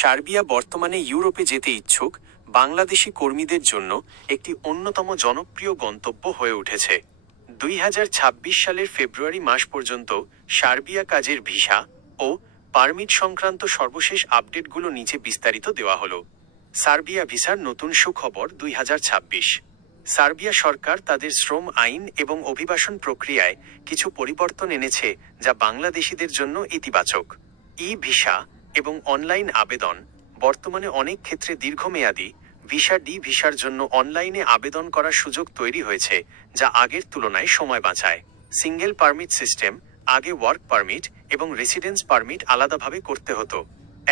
Serbia বর্তমানে ইউরোপে যেতে ইচ্ছুক বাংলাদেশি কর্মীদের জন্য একটি অন্যতম জনপ্রিয় গন্তব্য হয়ে উঠেছে। 2026 সালের ফেব্রুয়ারি মাস পর্যন্ত সার্বিয়া কাজের ভিসা ও পারমিট সংক্রান্ত সর্বশেষ আপডেটগুলো নিচে বিস্তারিত দেওয়া হলো। সার্বিয়া ভিসার নতুন সুখবর। 2026 সার্বিয়া সরকার তাদের শ্রম আইন এবং অভিবাসন প্রক্রিয়ায় কিছু পরিবর্তন এনেছে, যা বাংলাদেশিদের জন্য ইতিবাচক। ভিসা এবং অনলাইন আবেদন বর্তমানে অনেক ক্ষেত্রে দীর্ঘমেয়াদী ভিসা ভিসার জন্য অনলাইনে আবেদন করার সুযোগ তৈরি হয়েছে, যা আগের তুলনায় সময় বাঁচায়। Single permit system. আগে ওয়ার্ক পারমিট এবং রেসিডেন্স পারমিট আলাদাভাবে করতে হতো।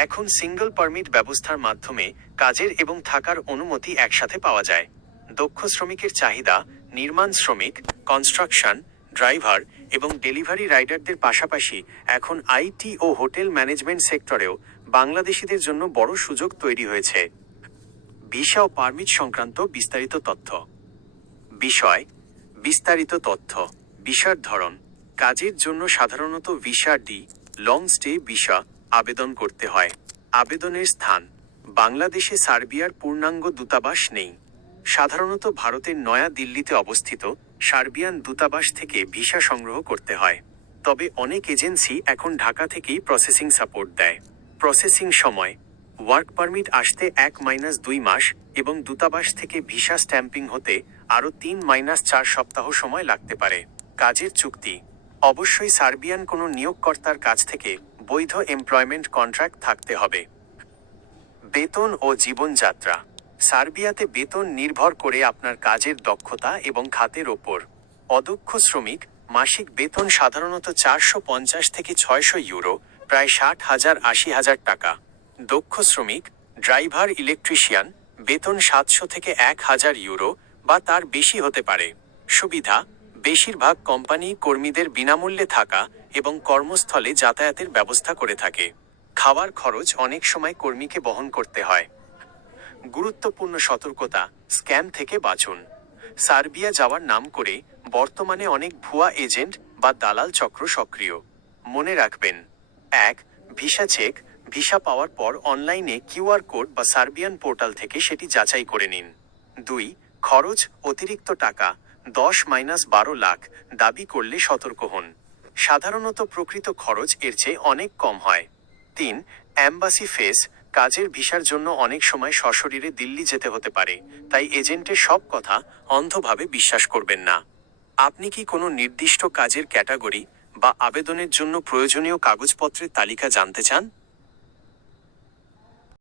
এখন সিঙ্গল পারমিট ব্যবস্থার মাধ্যমে কাজের এবং থাকার অনুমতি একসাথে পাওয়া যায়। দক্ষ শ্রমিকের চাহিদা। নির্মাণ শ্রমিক, কনস্ট্রাকশন, ড্রাইভার এবং ডেলিভারি রাইডারদের পাশাপাশি এখন আইটি ও হোটেল ম্যানেজমেন্ট সেক্টরেও বাংলাদেশিদের জন্য বড় সুযোগ তৈরি হয়েছে। ভিসা ও পারমিট সংক্রান্ত বিস্তারিত তথ্য। বিষয় বিস্তারিত তথ্য। ভিসার ধরন। কাজের জন্য সাধারণত ভিসা লং স্টে ভিসা আবেদন করতে হয়। আবেদনের স্থান। বাংলাদেশে সার্বিয়ার পূর্ণাঙ্গ দূতাবাস নেই। সাধারণত ভারতের নয়া দিল্লিতে অবস্থিত সার্বিয়ান দূতাবাস থেকে ভিসা সংগ্রহ করতে হয়। তবে অনেক এজেন্সি এখন ঢাকা থেকেই প্রসেসিং সাপোর্ট দেয়। প্রসেসিং সময়। ওয়ার্ক পারমিট আসতে 1-2 মাস এবং দূতাবাস থেকে ভিসা স্ট্যাম্পিং হতে আরও 3-4 সপ্তাহ সময় লাগতে পারে। কাজের চুক্তি। অবশ্যই সার্বিয়ান কোনো নিয়োগকর্তার কাছ থেকে বৈধ এমপ্লয়মেন্ট কন্ট্রাক্ট থাকতে হবে। বেতন ও জীবনযাত্রা। সার্বিয়াতে বেতন নির্ভর করে আপনার কাজের দক্ষতা এবং খাতের ওপর। অদক্ষ শ্রমিক মাসিক বেতন সাধারণত 450 থেকে 600 ইউরো, প্রায় 60,000-80,000 টাকা। দক্ষ শ্রমিক, ড্রাইভার, ইলেকট্রিশিয়ান বেতন 700 থেকে 1000 ইউরো বা তার বেশি হতে পারে। সুবিধা। বেশিরভাগ কোম্পানি কর্মীদের বিনামূল্যে থাকা এবং কর্মস্থলে যাতায়াতের ব্যবস্থা করে থাকে। খাওয়ার খরচ অনেক সময় কর্মীকে বহন করতে হয়। গুরুত্বপূর্ণ সতর্কতা। স্ক্যাম থেকে বাঁচুন। সার্বিয়া যাওয়ার নাম করে বর্তমানে অনেক ভুয়া এজেন্ট বা দালাল চক্র সক্রিয়। মনে রাখবেন: 1. Visa check. ভিসা পাওয়ার পর অনলাইনে কিউআর কোড বা সার্বিয়ান পোর্টাল থেকে সেটি যাচাই করে নিন। 2. খরচ। অতিরিক্ত টাকা 10-12 লাখ দাবি করলে সতর্ক হন। সাধারণত প্রকৃত খরচ এর চেয়ে অনেক কম হয়। 3. Embassy face. কাজের ভিসার জন্য অনেক সময় সশরীরে দিল্লি যেতে হতে পারে, তাই এজেন্টের সব কথা অন্ধভাবে বিশ্বাস করবেন না। আপনি কি কোনো নির্দিষ্ট কাজের ক্যাটাগরি বা আবেদনের জন্য প্রয়োজনীয় কাগজপত্রের তালিকা জানতে চান?